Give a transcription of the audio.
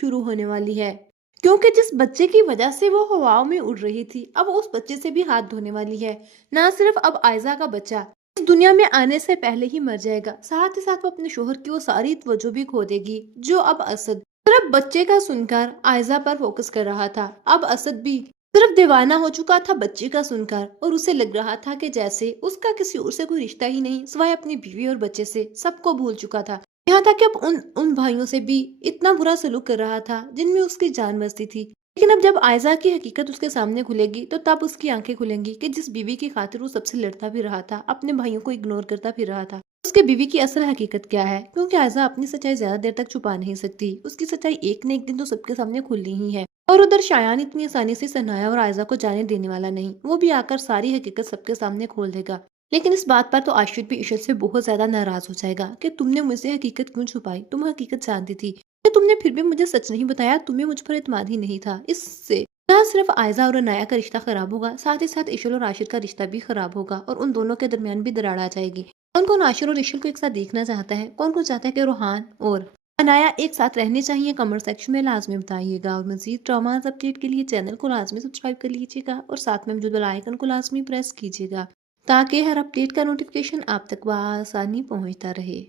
شروع ہونے والی ہے، کیونکہ جس بچے کی وجہ سے وہ ہواؤں میں اڑ رہی تھی اب اس بچے سے بھی ہاتھ دھونے والی ہے۔ نہ صرف اب آئزہ کا بچہ اس دنیا میں آنے سے پہلے ہی مر جائے گا، ساتھ ہی ساتھ وہ اپنے شوہر کی وہ ساری توجہ بھی کھو دے گی جو اب اسد صرف بچے کا سن کر آئزہ پر فوکس کر رہا تھا۔ اب اسد بھی صرف دیوانہ ہو چکا تھا بچے کا سن کر، اور اسے لگ رہا تھا کہ جیسے اس کا کسی اور سے کوئی رشتہ ہی نہیں سوائے اپنی بیوی اور بچے سے، سب کو بھول چکا تھا۔ یہاں تک کہ اب ان بھائیوں سے بھی اتنا برا سلوک کر رہا تھا جن میں اس کی جان بستی تھی۔ لیکن اب جب آئزہ کی حقیقت اس کے سامنے کھلے گی تو تب اس کی آنکھیں کھلیں گی کہ جس بیوی کی خاطر وہ سب سے لڑتا بھی رہا تھا، اپنے بھائیوں کو اگنور کرتا بھی رہا تھا، اس کے بیوی کی اصل حقیقت کیا ہے۔ کیونکہ آئزہ اپنی سچائی زیادہ دیر تک چھپا نہیں سکتی، اس کی سچائی ایک نہ ایک دن تو سب کے سامنے کھلنی ہی ہے۔ اور ادھر شایان اتنی آسانی سے ثنایا اور آئزہ کو جانے دینے والا نہیں، وہ بھی آ کر ساری حقیقت سب کے سامنے کھول دے گا۔ لیکن اس بات پر تو عاشق بھی عشرت سے بہت زیادہ ناراض ہو جائے گا کہ تم نے مجھ سے حقیقت کیوں چھپائی، تم حقیقت جانتی تھی کہ تم نے پھر بھی مجھے سچ نہیں بتایا، تمہیں مجھ پر اعتماد ہی نہیں تھا۔ اس سے نہ صرف آئزہ اور عنایہ کا رشتہ خراب ہوگا، ساتھ ہی ساتھ عشل اور عاشر کا رشتہ بھی خراب ہوگا، اور ان دونوں کے درمیان بھی دراڑ آ جائے گی۔ کون عاشر اور عشل کو ایک ساتھ دیکھنا چاہتا ہے، کون چاہتا ہے کہ روحان اور عنایہ ایک ساتھ رہنے چاہیے؟ کمنٹ سیکشن میں لازمی بتائیے گا، اور مزید ڈراماز اپڈیٹ کے لیے چینل کو لازمی سبسکرائب کر لیجیے گا اور ساتھ میں موجود بیل آئیکن کو لازمی پریس کیجیے گا تاکہ ہر اپڈیٹ کا نوٹیفیکیشن آپ تک بآسانی پہنچتا رہے۔